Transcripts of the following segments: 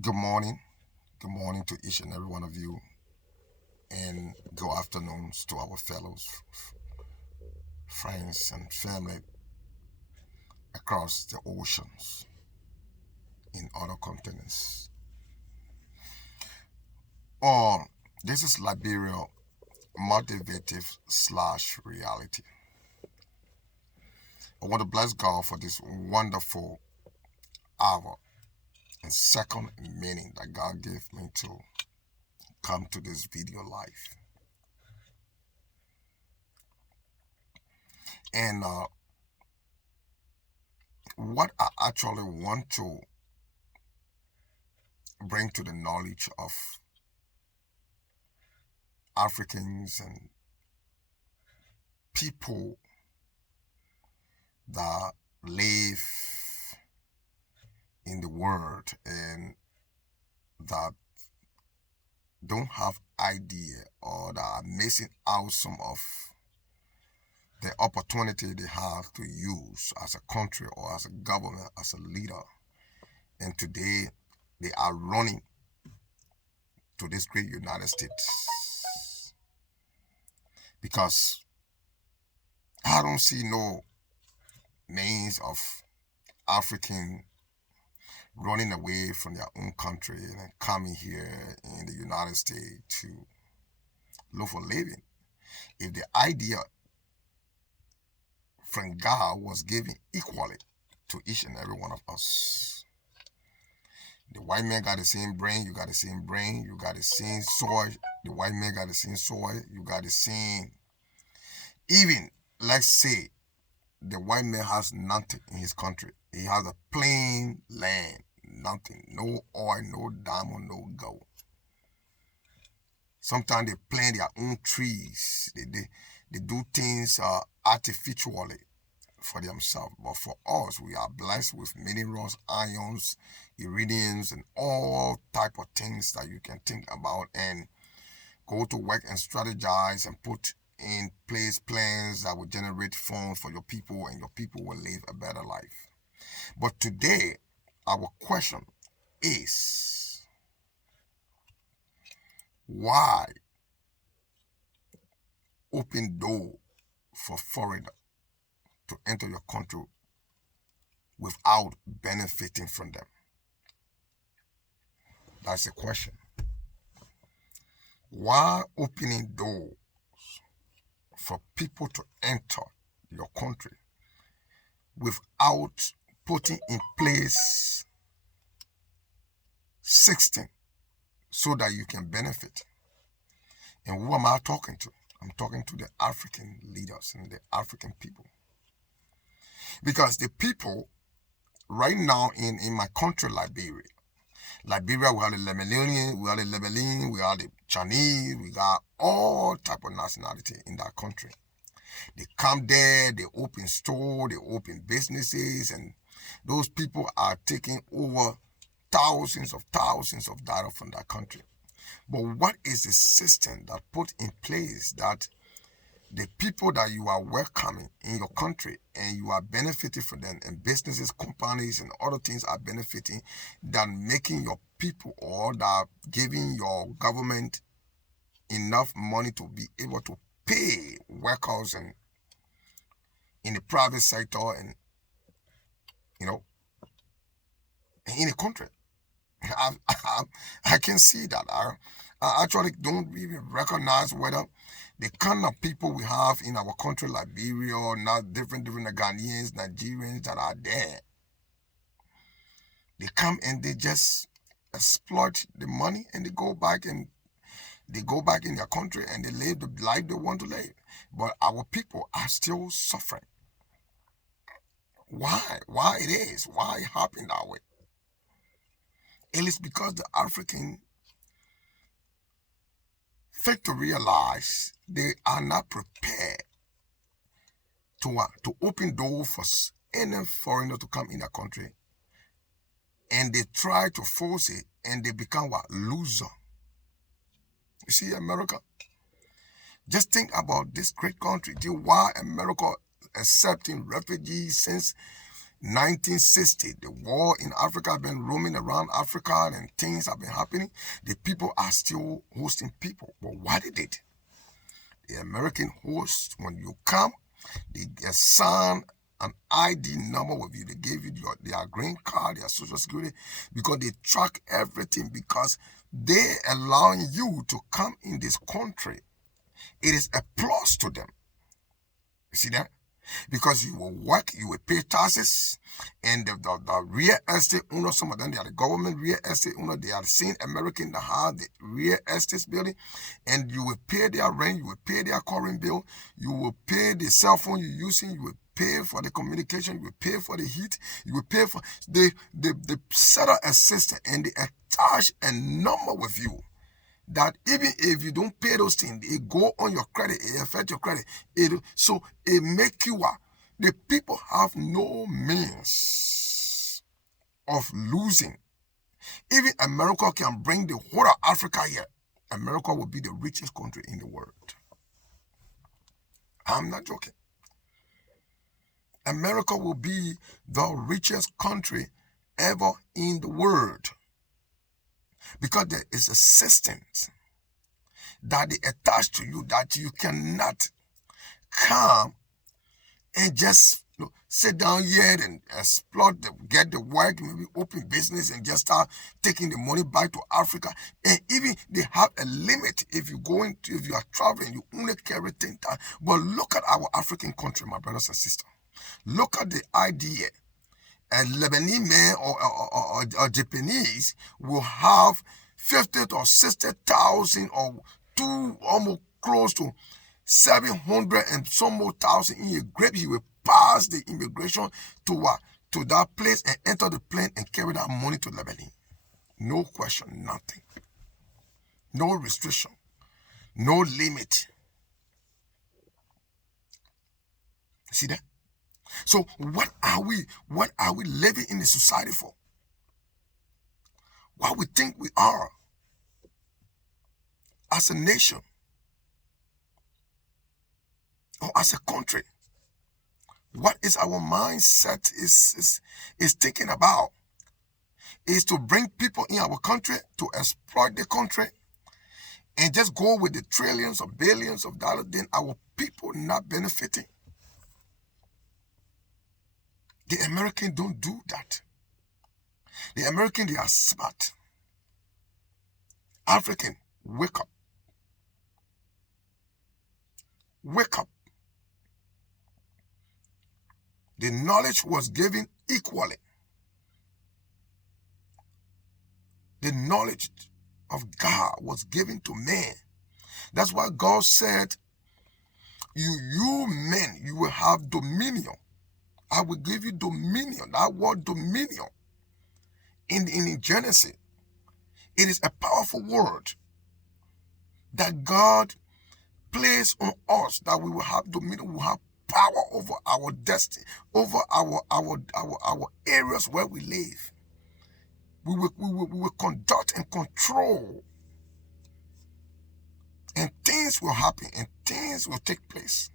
Good morning. Good morning to each and every one of you, and good afternoons to our fellows, friends, and family across the oceans in other continents. Or this is Liberia motivative slash reality. I want to bless God for this wonderful hour and second meaning that God gave me to come to this video live. And what I actually want to bring to the knowledge of Africans and people that live in the world and that don't have idea or that are missing out some of the opportunity they have to use as a country or as a government, as a leader. And today they are running to this great United States because I don't see no means of African running away from their own country and coming here in the United States to look for living. If the idea from God was given equally to each and every one of us, the white man got the same brain, you got the same brain, you got the same soil, the white man got the same soil, you got the same. Even, let's say, the white man has nothing in his country. He has a plain land, nothing, no oil, no diamond, no gold. Sometimes they plant their own trees. They do things artificially for themselves. But for us, we are blessed with minerals, ions, iridiums, and all type of things that you can think about and go to work and strategize and put in place plans that will generate funds for your people and your people will live a better life. But today, our question is why open door for foreigner to enter your country without benefiting from them? That's the question. Why opening doors for people to enter your country without putting in place system so that you can benefit? And who am I talking to? I'm talking to the African leaders and the African people. Because the people right now in my country, Liberia, we have the Lebanese, we have the Chinese, we got all type of nationality in that country. They come there, they open store, they open businesses, and those people are taking over thousands of dollars from that country. But what is the system that put in place that the people that you are welcoming in your country and you are benefiting from them, and businesses, companies, and other things are benefiting than making your people or that giving your government enough money to be able to pay workers and in the private sector and you know in the country. I can see that. I actually don't even recognize whether the kind of people we have in our country, Liberia, or not different Ghanaians, Nigerians that are there. They come and they just exploit the money and they go back in their country and they live the life they want to live. But our people are still suffering. Why? Why it is? Why it happened that way? It is because the African fail to realize they are not prepared to open door for any foreigner to come in their country, and they try to force it and they become what? Loser. You see, America, just think about this great country. Why America accepting refugees since 1960, the war in Africa has been roaming around Africa and things have been happening. The people are still hosting people. But what they did, the American host, when you come, they assign an ID number with you. They gave you their green card, their social security, because they track everything, because they allowing you to come in this country. It is a plus to them. You see that? Because you will work, you will pay taxes, and the real estate owner, some of them, they are the government real estate owner, they are the same American that have the real estate building, and you will pay their rent, you will pay their current bill, you will pay the cell phone you're using, you will pay for the communication, you will pay for the heat, you will pay for they set up a system and they attach a number with you, that even if you don't pay those things, it go on your credit, it affect your credit. So it make you the people have no means of losing. Even America can bring the whole of Africa here. America will be the richest country in the world. I'm not joking. America will be the richest country ever in the world, because there is a system that they attach to you that you cannot come and just sit down here and explore, get the work, maybe open business and just start taking the money back to Africa. And even they have a limit. If you are traveling, you only carry 10,000. But look at our African country, my brothers and sisters. Look at the idea. A Lebanese man or Japanese will have 50 or 60,000 or almost close to 700 and some more thousand in a grip. He will pass the immigration to that place and enter the plane and carry that money to Lebanon. No question, nothing. No restriction, no limit. See that? So what are we living in a society for? What we think we are as a nation or as a country? What is our mindset is thinking about? Is to bring people in our country, to exploit the country, and just go with the trillions or billions of dollars, then our people not benefiting. The Americans don't do that. The Americans, they are smart. African, wake up. Wake up. The knowledge was given equally. The knowledge of God was given to man. That's why God said, you men, you will have dominion. I will give you dominion. That word dominion in Genesis, it is a powerful word that God placed on us, that we will have dominion, we will have power over our destiny, over our areas where we live. We will conduct and control, and things will happen and things will take place.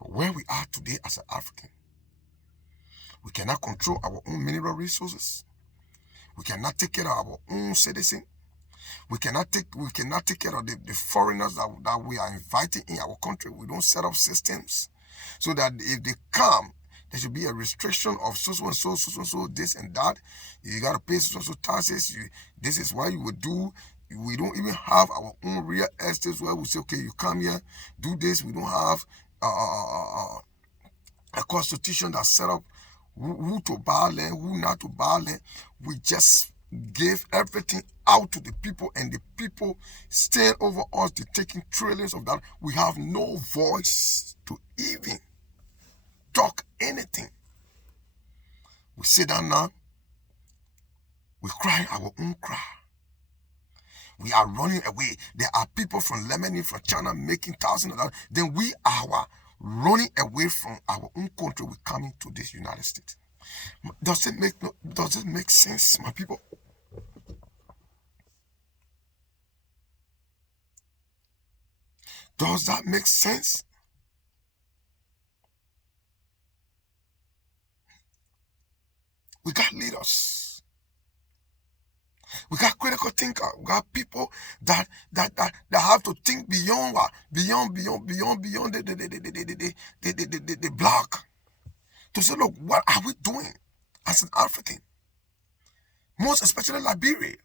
But where we are today as an African, we cannot control our own mineral resources. We cannot take care of our own citizens. We cannot take care of the foreigners that we are inviting in our country. We don't set up systems so that if they come, there should be a restriction of so and so, this and that. You got to pay so taxes. This is why you would do. We don't even have our own real estates where we say, okay, you come here, do this. We don't have a constitution that set up who to buy land, who not to buy land. We just give everything out to the people, and the people stand over us. They're taking trillions of dollars. We have no voice to even talk anything. We sit down now, we cry our own cry. We are running away. There are people from Lebanon, from China making thousands of dollars. Then we are running away from our own country. We're coming to this United States. Does it make sense, my people? Does that make sense? We got leaders. We got critical thinkers. We got people that have to think beyond the block. To say, look, what are we doing as an African? Most especially Liberia.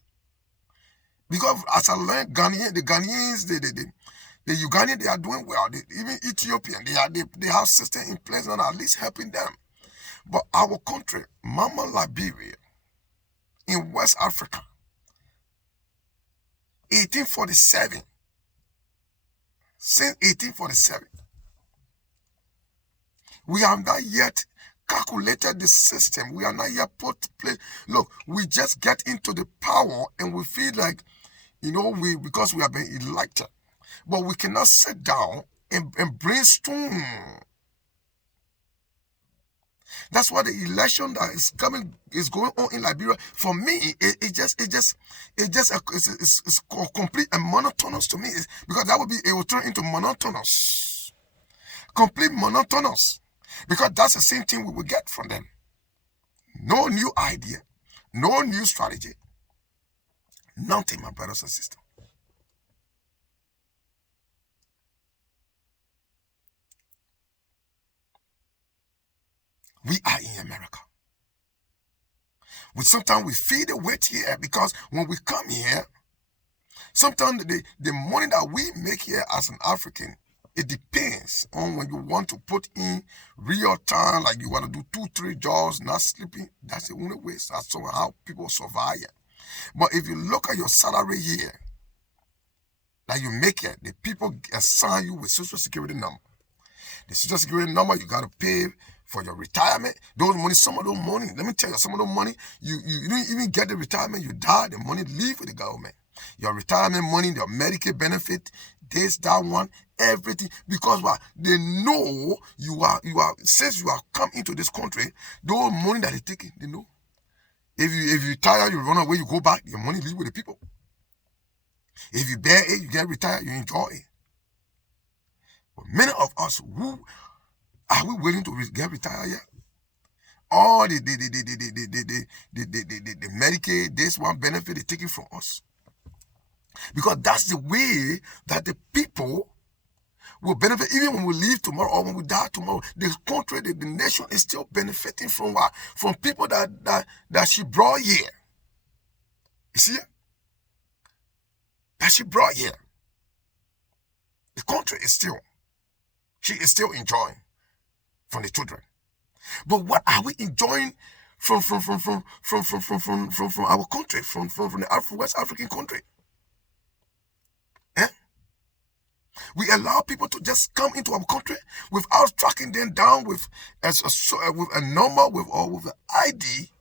Because as I learned, the Ghanaians, the Ugandans, they are doing well. Even Ethiopian, they have systems in place and at least helping them. But our country, Mama Liberia, in West Africa, 1847, since 1847, we have not yet calculated the system. We are not yet put place. Look, we just get into the power and we feel like, because we have been elected, but we cannot sit down and brainstorm. That's why the election that is going on in Liberia. For me, it's complete and monotonous to me, because it will turn into monotonous, complete monotonous, because that's the same thing we will get from them. No new idea, no new strategy, nothing, my brothers and sisters. We are in America. Sometimes we feel the weight here, because when we come here, sometimes the money that we make here as an African, it depends on when you want to put in real time, like you want to do 2-3 jobs, not sleeping. That's the only way. That's how people survive here. But if you look at your salary here that you make here, the people assign you with Social Security number. The Social Security number, you got to pay for your retirement. Some of those money, let me tell you, some of those money, you don't even get the retirement, you die, the money leave with the government. Your retirement money, your Medicaid benefit, this, that one, everything. Because what? They know you are, since you have come into this country, those money that they taking, they know. If you retire, you run away, you go back, your money leave with the people. If you bear it, you get retired, you enjoy it. But many of us, who are we willing to get retired yet? All the Medicaid, this one benefit, they take it from us. Because that's the way that the people will benefit. Even when we leave tomorrow or when we die tomorrow, the country, the nation is still benefiting from what? From people that she brought here. You see? That she brought here. The country is still, she is still enjoying from the children. But what are we enjoying from our country, from the West African country? Eh? We allow people to just come into our country without tracking them down with a number, with an ID,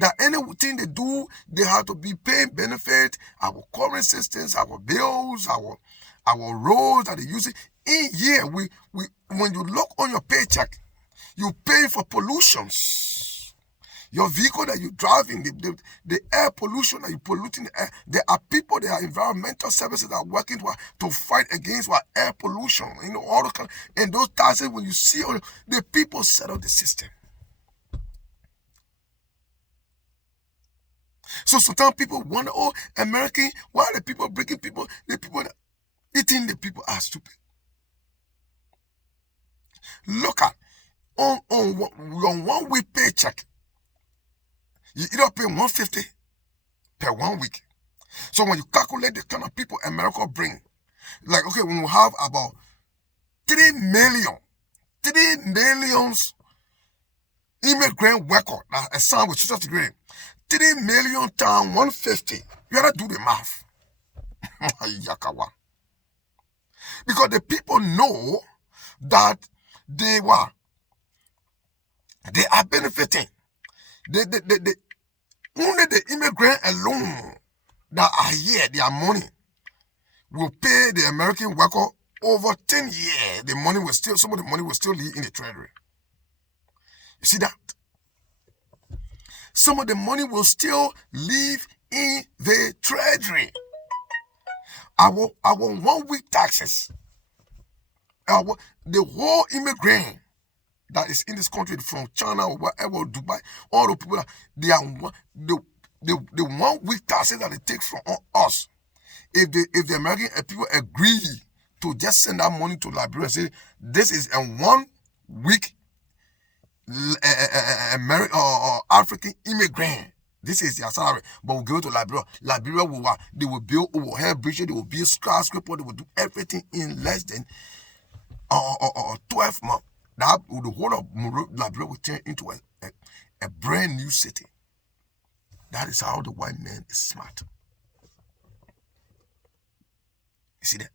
that anything they do, they have to be paying benefit, our current systems, our bills, our roads that they use it. In here, when you look on your paycheck, you pay for pollutions. Your vehicle that you drive in, the air pollution that you polluting the air. There are people, there are environmental services that are working to fight against air pollution. All the kind. And those taxes, when you see the people set up the system. So sometimes people wonder, American, why are the people breaking people? The people eating the people are stupid. Look at on 1 week paycheck, you either pay $150 per 1 week. So when you calculate the kind of people America bring, like, okay, when we have about 3 million immigrant workers that are assigned with Social Security, 3 million times 150, you gotta do the math. Because the people know that they are benefiting. Only the immigrant alone that are here, their money will pay the American worker over 10 years. Some of the money will still live in the treasury. You see that? Some of the money will still live in the treasury. Our 1 week taxes, the whole immigrant, that is in this country from China or wherever, or Dubai, all the people, they are the 1 week taxes that they take from us. If the American people agree to just send that money to Liberia and say, this is a 1 week American or African immigrant, this is their salary, but we'll give it to Liberia. Liberia will they will build overhead bridges, they will build skyscraper, they will do everything in less than 12 months. That the whole of Liberia will turn into a brand new city. That is how the white man is smart. You see that?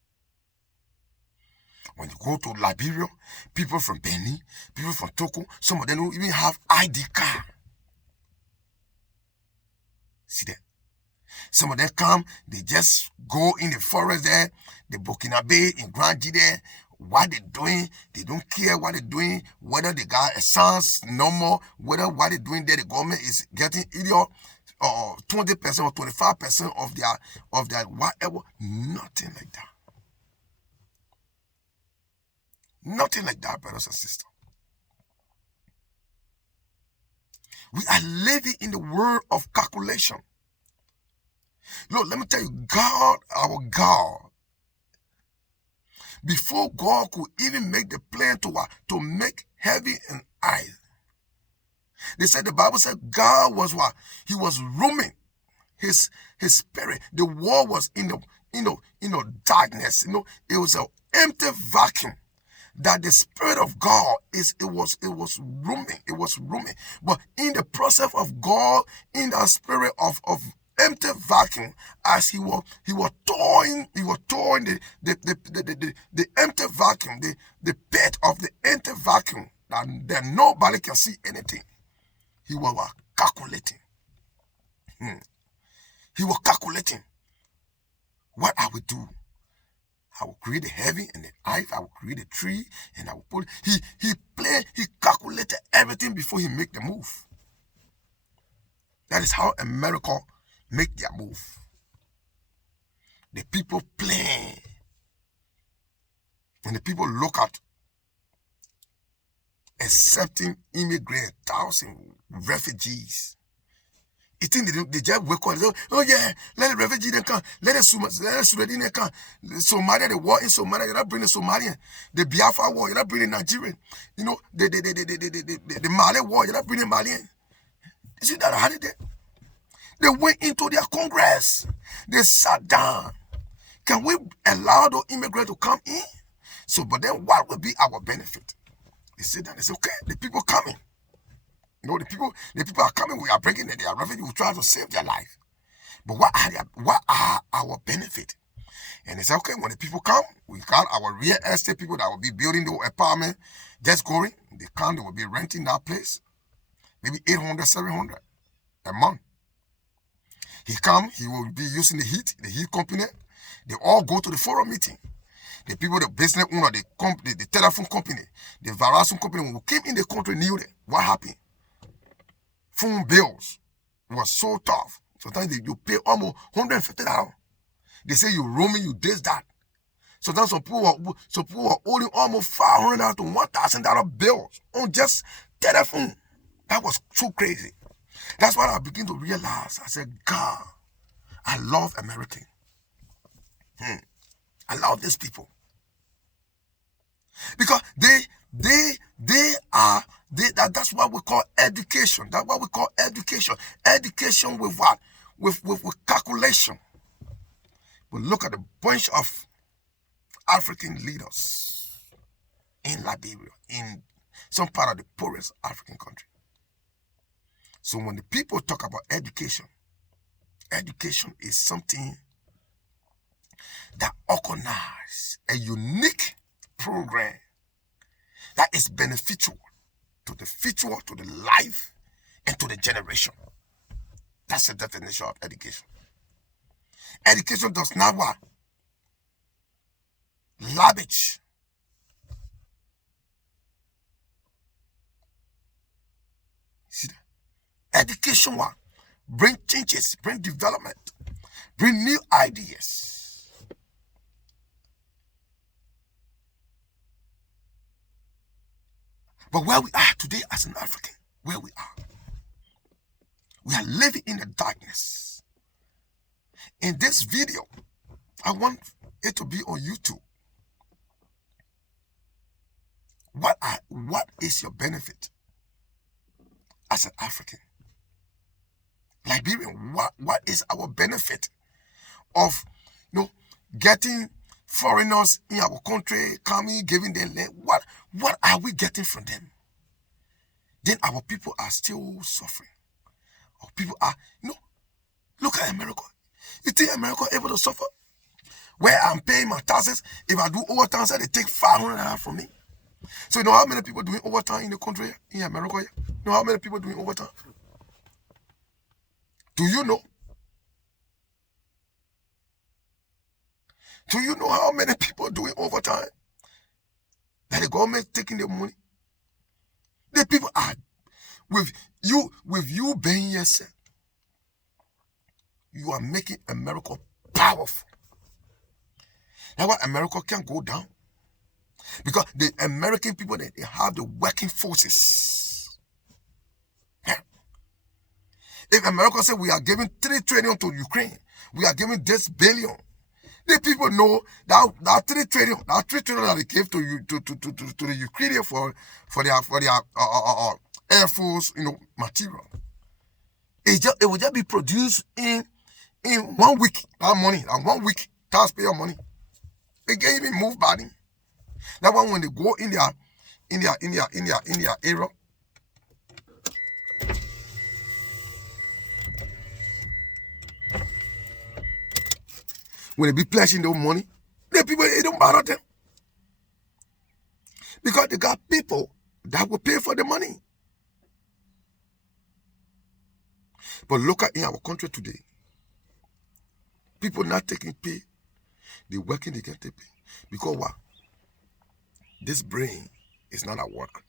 When you go to Liberia, people from Benin, people from Togo, some of them don't even have ID card. See that? Some of them come, they just go in the forest there, the Burkinabe in Grand G there. What they're doing, they don't care what they're doing, whether they got a chance no more, whether what they're doing there, the government is getting either 20% or 25% of their whatever. Nothing like that. Nothing like that, brothers and sisters. We are living in the world of calculation. Look, let me tell you, God, our God, before God could even make the plan to make heaven and earth, they said, the Bible said God was what? He was roaming his spirit. The world was in the darkness. It was an empty vacuum. That the Spirit of God it was roaming. But in the process of God, in that spirit of empty vacuum, as he was towing the empty vacuum, the pit of the empty vacuum, that nobody can see anything. He was calculating. He was calculating. What I would do? I will create the heaven and the earth. I will create a tree and I will put it. He calculated everything before he make the move. That is how America make their move. The people plan. And the people look at accepting immigrants, 1,000 refugees. You think they just wake up and say, oh yeah, let the refugees then come, let the Sudanese come. Somalia, the war in Somalia, you're not bringing the Somalian. The Biafra war, you're not bringing the Nigerian. The Mali war, you're not bringing Malian. You see that how they did? They went into their Congress. They sat down. Can we allow the immigrants to come in? So, but then what will be our benefit? They sit down, they say, okay, the people coming. The people are coming, we are bringing them, they are refugees, we try to save their life. But what are our benefit? And they say, okay, when the people come, we got our real estate people that will be building the apartment, just going. They come, they will be renting that place, maybe 800, 700 a month. He come, he will be using the heat company. They all go to the forum meeting. The people, the business owner, the telephone company, the Verizon company, who came in the country knew that. What happened? Phone bills was so tough. Sometimes you pay almost $150. They say you roaming, you this, that. Sometimes some people are owing almost $500 to $1,000 bills on just telephone. That was so crazy. That's what I begin to realize. I said, God, I love American. I love these people. Because that's what we call education. That's what we call education. Education with what? With calculation. But look at the bunch of African leaders in Liberia, in some part of the poorest African country. So when the people talk about education, education is something that organizes a unique program that is beneficial to the future, to the life, and to the generation. That's the definition of education. Education does not what? Lavish. See that? Education what? Bring changes, bring development, bring new ideas. But where we are today as an African, where we are living in the darkness. In this video, I want it to be on YouTube. What is your benefit as an African? Liberian, what is our benefit of getting foreigners in our country, coming, giving them land? What are we getting from them? Then our people are still suffering. Our people are, look at America. You think America able to suffer? Where I'm paying my taxes, if I do overtime, they take $500 from me. So you know how many people doing overtime in the country, in America? You know how many people doing overtime? Do you know? Do you know how many people doing overtime? That the government taking their money? The people are with you being yourself. You are making America powerful. That's why America can't go down. Because the American people, they have the working forces. Yeah. If America said we are giving $3 trillion to Ukraine, we are giving this billion, the people know that $3 trillion that they gave to the Ukrainian for their Air Force, material. It will just be produced in 1 week. That money, that 1 week taxpayer money, they can't even move body. That one when they go in their area. When they be flashing their money, the people, it don't bother them. Because they got people that will pay for the money. But look at in our country today, people not taking pay, they working, they get the pay. Because what? This brain is not at work.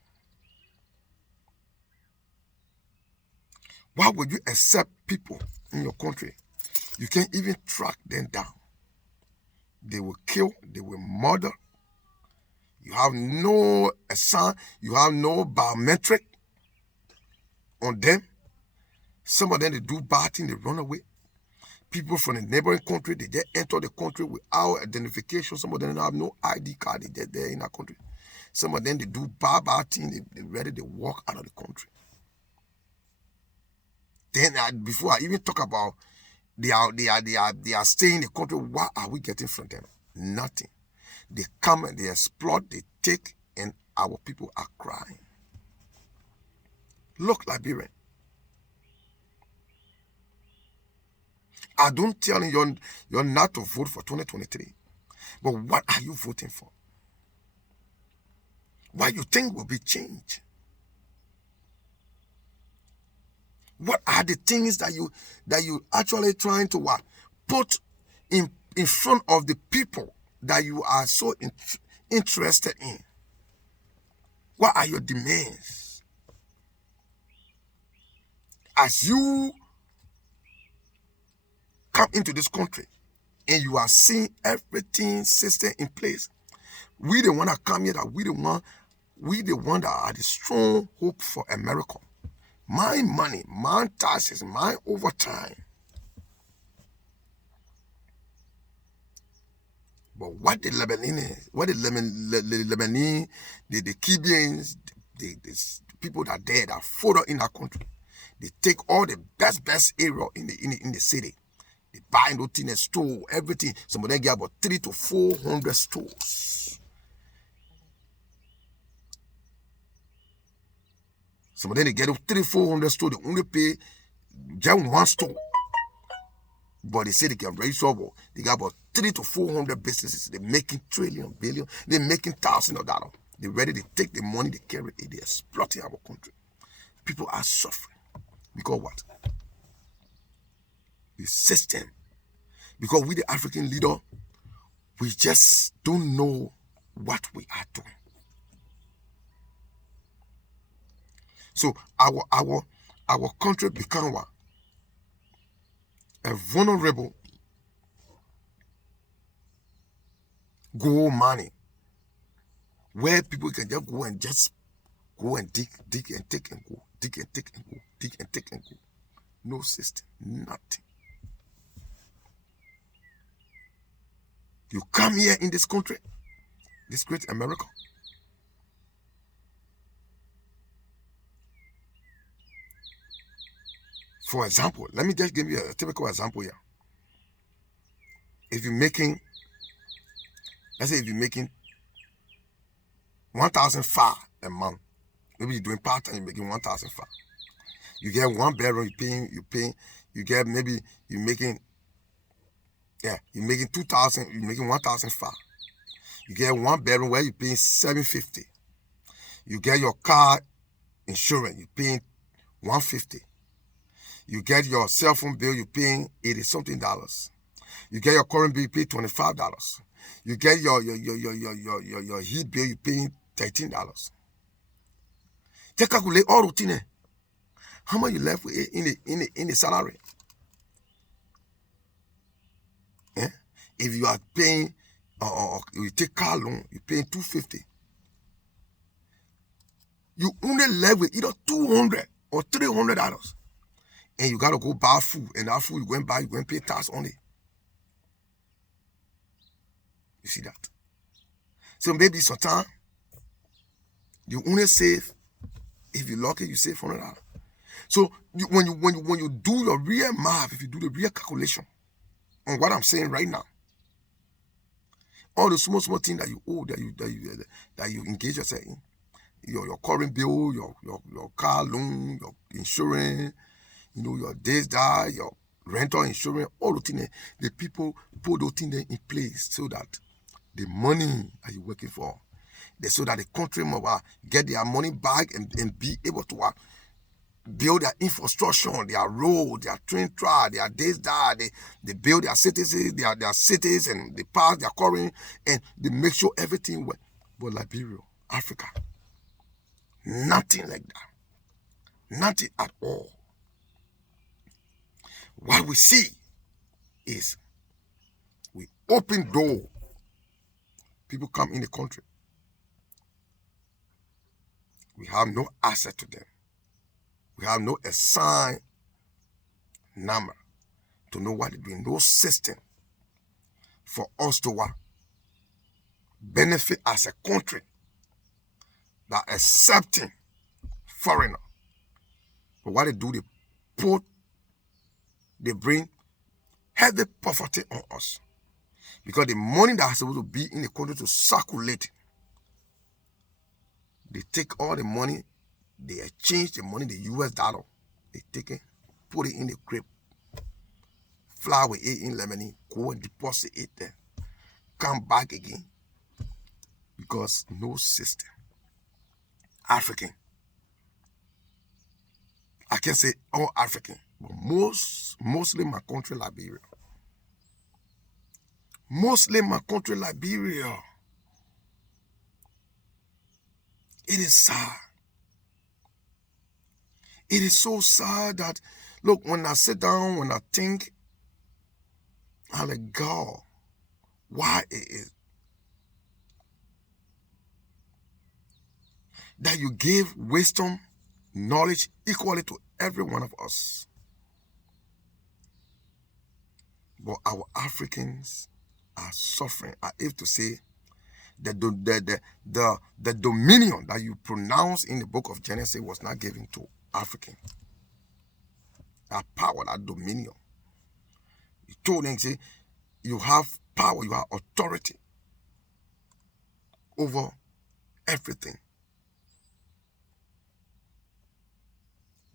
Why would you accept people in your country? You can't even track them down. They will kill, they will murder. You have no sign, you have no biometric on them. Some of them, they do bad things, they run away. People from the neighboring country, they just enter the country without identification. Some of them don't have no ID card, they just there in that country. Some of them, they do bad things, they ready to walk out of the country. Then, before I even talk about they are staying in the country, what are we getting from them? Nothing. They come and they exploit, they take, and our people are crying. Look, Liberian. I don't tell you you're not to vote for 2023. But what are you voting for? What you think will be changed? What are the things that you actually trying to put in front of the people that you are so interested in? What are your demands? As you come into this country and you are seeing everything system in place, we the one that come here, that we the one that are the strong hope for America. My money, my taxes, my overtime. But what the Lebanese, the Cubians, the people that are there, that further in our country, they take all the best area in the city. They buy those things and store everything. Some of them get about 300 to 400 stores. Some of them they get 300-400 stores. They only pay just one store. But they say they can raise up. They got about 300 to 400 businesses. They're making trillion, billion. They're making thousands of dollars. They're ready to take the money they carry. They're exploiting our country. People are suffering. Because what? The system. Because we, the African leader, we just don't know what we are doing. So our country become what? A vulnerable gold mine where people can just go and just go and dig and take and go, dig and take and go, dig and take and go. No system, nothing. You come here in this country, this great America. For example, let me just give you a typical example here. If you're making, let's say if you're making 1,005 a month, maybe you're doing part-time, you're making 1,005. You get one bedroom, you get maybe you're making 2,000, you're making 1,005. You get one bedroom where you're paying $750. You get your car insurance, you're paying $150. You get your cell phone bill, you're paying $80-something. You get your current bill, you pay $25. You get your heat bill, you're paying $13. Just calculate all routine. How much you left with in the salary? Yeah? If you are paying, you take car loan, you're paying $250. You only left with either $200 or $300. And you got to go buy food. And that food you go and buy, you go and pay tax on it. You see that? So maybe sometimes you only save, if you're lucky, you save $100. So when you do your real math, if you do the real calculation on what I'm saying right now, all the small things that you owe, that you engage yourself in, your current bill, your car loan, your insurance, your days die, your rental insurance, all the things, the people put those things in place so that the money that you're working for, so that the country will get their money back and be able to build their infrastructure, their road, their train track, their days die, they build their cities, their cities, and they pass their current, and they make sure everything went. But Liberia, Africa, nothing like that. Nothing at all. What we see is we open door. People come in the country. We have no access to them. We have no assigned number to know what they're doing. No system for us to benefit as a country that accepting foreigner. But what they do, they bring heavy poverty on us. Because the money that is supposed to be in the country to circulate, they take all the money, they exchange the money, the US dollar, they take it, put it in the crib, fly with it in Lemony, go and deposit it there, come back again. Because no system. African. I can say all African, but mostly my country, Liberia. Mostly my country, Liberia. It is sad. It is so sad that, look, when I sit down, when I think, I'm like, God, why it is that you give wisdom, knowledge equally to every one of us. But our Africans are suffering. I have to say the dominion that you pronounce in the book of Genesis was not given to African. That power, that dominion. He told them, say, you have power, you have authority over everything.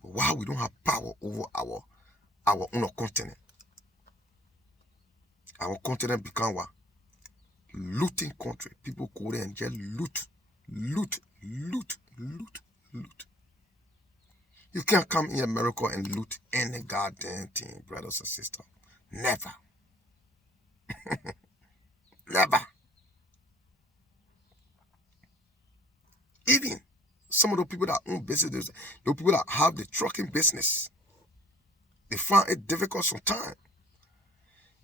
But why we don't have power over our own continent? Our continent become what? Looting country. People go there and just loot. You can't come in America and loot any goddamn thing, brothers and sisters. Never. Never. Even some of the people that own businesses, the people that have the trucking business, they find it difficult sometimes.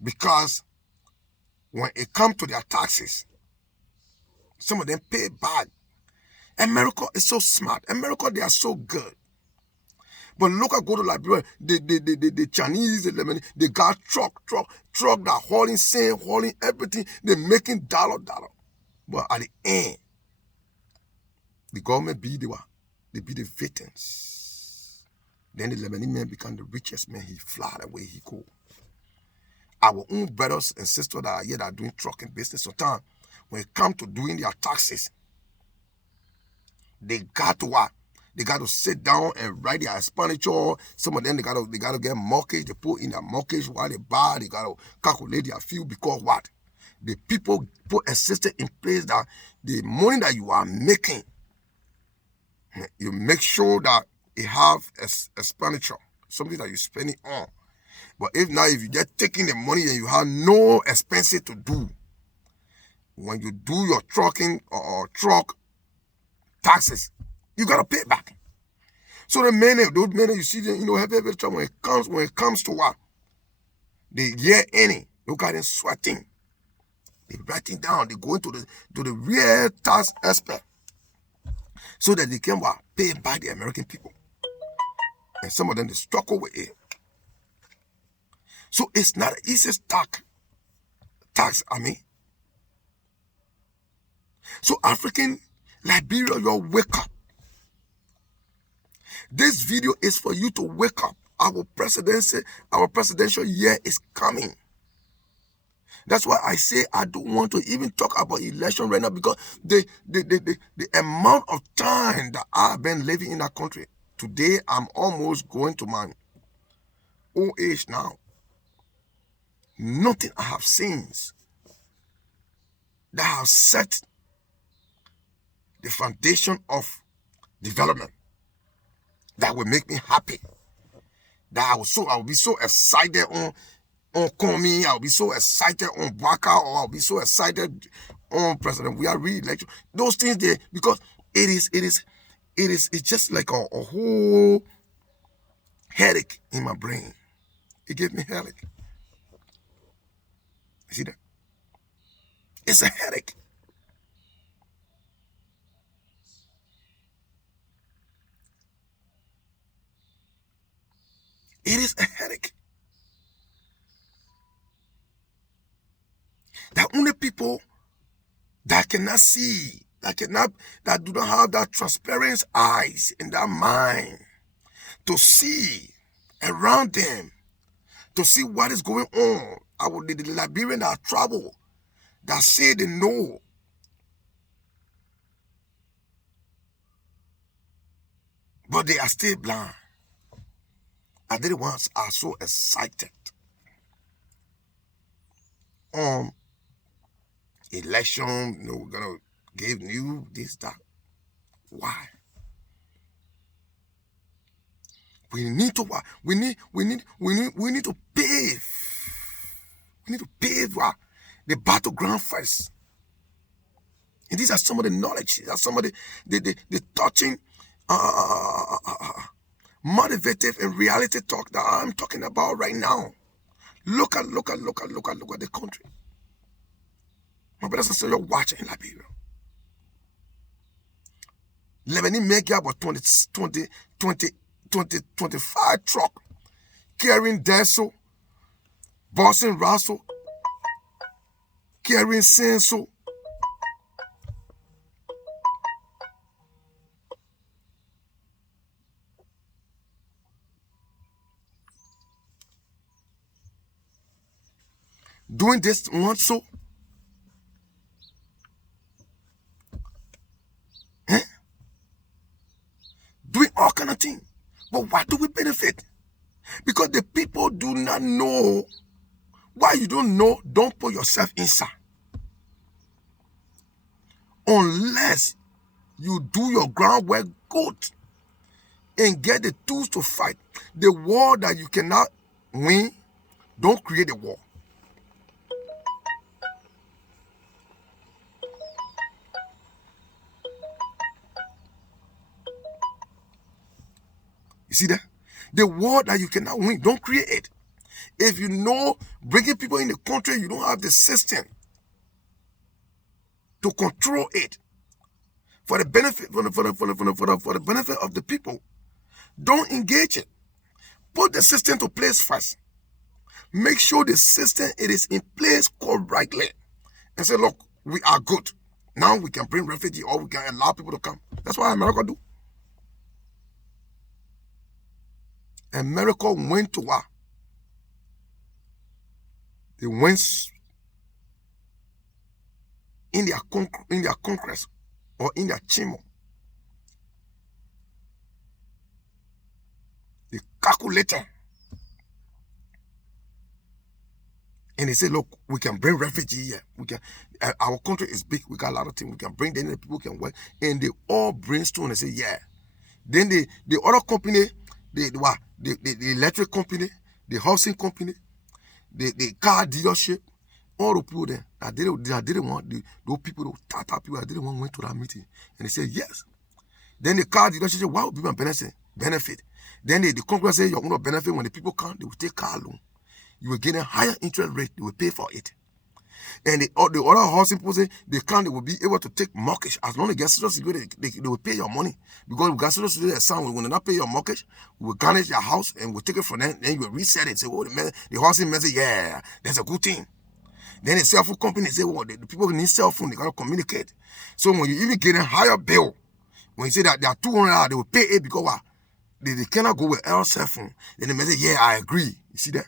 Because when it comes to their taxes, some of them pay back. America is so smart. America, they are so good. But look at go to Liberia, the Chinese, the Lebanese, they got truck that hauling sand, hauling everything. They're making dollar. But at the end, the government be the victims. Then the Lebanese man become the richest man. He fly the way he go. Our own brothers and sisters that are here that are doing trucking business, sometimes when it comes to doing their taxes, they got to what? They got to sit down and write their expenditure. Some of them, they got to get mortgage. They put in their mortgage while they buy. They got to calculate their fuel because what? The people put a system in place that the money that you are making, you make sure that it have expenditure, something that you're spending on. But if you just taking the money and you have no expenses to do, when you do your trucking or truck taxes, you gotta pay back. So those men you see them, every time when it comes to what? The year ending, look at them sweating. They writing down, they go into the real tax aspect so that they can pay back the American people. And some of them they struggle with it. So it's not an easy tax, So African Liberia, you wake up. This video is for you to wake up. Our presidential year is coming. That's why I say I don't want to even talk about election right now, because the amount of time that I've been living in that country. Today, I'm almost going to my old age now. Nothing I have seen that have set the foundation of development that will make me happy. That I will be so excited on Comey, I'll be so excited on Baka, or I'll be so excited on President. We are re-election. Those things there, because it's just like a whole headache in my brain. It gave me headache. You see that? It's a headache. It is a headache. That only people that cannot see, that do not have that transparent eyes in that mind to see around them, to see what is going on. The Liberian that travel, that say they know. But they are still blind. And they the ones are so excited on election, we're gonna give you this, that. Why? We need to pave. We need to pave the battleground first. And these are some of the knowledge. These are some of the touching, motivative and reality talk that I'm talking about right now. Look at the country. My brothers and sisters, you're watching Liberia. Lebanese make about 25 truck carrying Denso, Boston Russell, carrying Senso. Doing this one so. Doing all kind of things. But why do we benefit? Because the people do not know. Why you don't know, don't put yourself inside. Unless you do your groundwork good and get the tools to fight. The war that you cannot win, don't create a war. You see that? The war that you cannot win, don't create it. If you know bringing people in the country, you don't have the system to control it. for the benefit for the benefit of the people, don't engage it. Put the system to place first. Make sure the system it is in place correctly, and say, look, we are good. Now we can bring refugee or we can allow people to come. That's what America do. America went to war. They went in their Congress or in their chamber. They calculated. And they say, look, we can bring refugees here. We can. Our country is big. We got a lot of things. We can bring them. The people can work. And they all brainstorm and say, yeah. Then the other company, the electric company, the housing company, the car dealership, all the people there, I didn't want those people, those Tata people, I didn't want went to that meeting. And they said, yes. Then the car dealership said, why would people benefit? Then the Congress said, you're going to benefit when the people come, they will take car loan. You will get a higher interest rate, they will pay for it. And the other housing people say they will be able to take mortgage as long as they get Social Security, they will pay your money. Because we got Social Security, son, when they not pay your mortgage, we will garnish your house and we'll take it from them, then you will reset it. Say, oh, the housing man say, yeah, that's a good thing. Then the cell phone company say, well, the people need cell phone, they gotta communicate. So when you even get a higher bill, when you say that they are $200, they will pay it because what? They cannot go with L cell phone. Then the man say, yeah, I agree. You see that?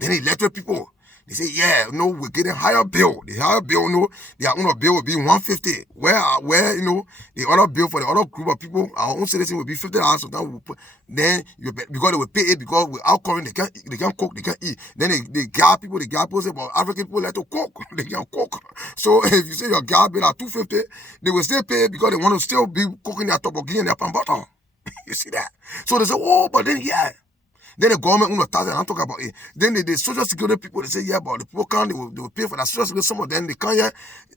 Then the electric people, they say, yeah, no, we're getting higher bill. The higher bill, no, their own bill will be $150. Where, you know, the other bill for the other group of people, our own citizen will be $50. So then then because they will pay it because without cooking, they can't cook, they can't eat. Then the gas people say, well, African people like to cook. They can cook. So if you say your gas bill at $250, they will still pay it because they want to still be cooking their tteokbokki and their pan butter. You see that? So they say, oh, but then, yeah. Then the government will not touch it. I'm talking about it. Then the Social Security people, they say, yeah, but the people can't, they will pay for that Social Security. Some of them, they can't, yeah,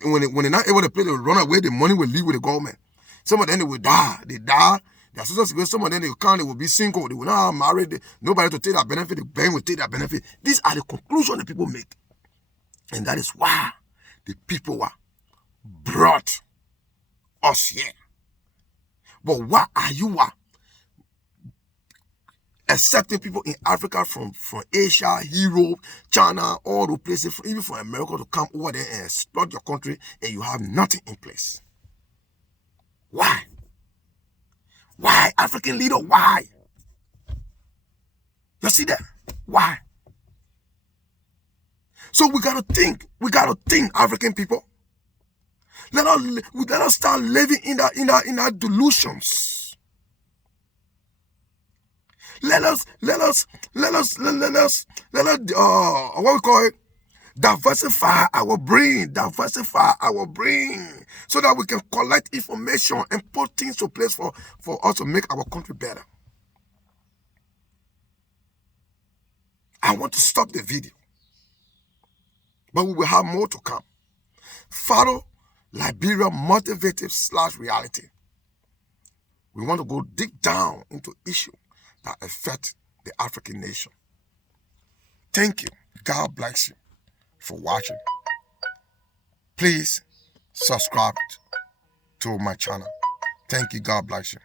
when they're not able to pay, they will run away. The money will leave with the government. Some of them, they will die. They die. Their Social Security, some of them, they can't, they will be single. They will not marry. Nobody to take that benefit. The bank will take that benefit. These are the conclusions the people make. And that is why the people brought us here. But why are you accepting people in Africa from Asia, Europe, China, all the places, even from America to come over there and exploit your country, and you have nothing in place? Why? Why, African leader? Why? You see that? Why? So we gotta think, African people. Let us start living in our delusions. Let us what we call it, diversify our brain, so that we can collect information and put things to place for us to make our country better. I want to stop the video, but we will have more to come. Follow Liberia Motivative / Reality. We want to go deep down into issues that affect the African nation. Thank you. God bless you for watching. Please subscribe to my channel. Thank you. God bless you.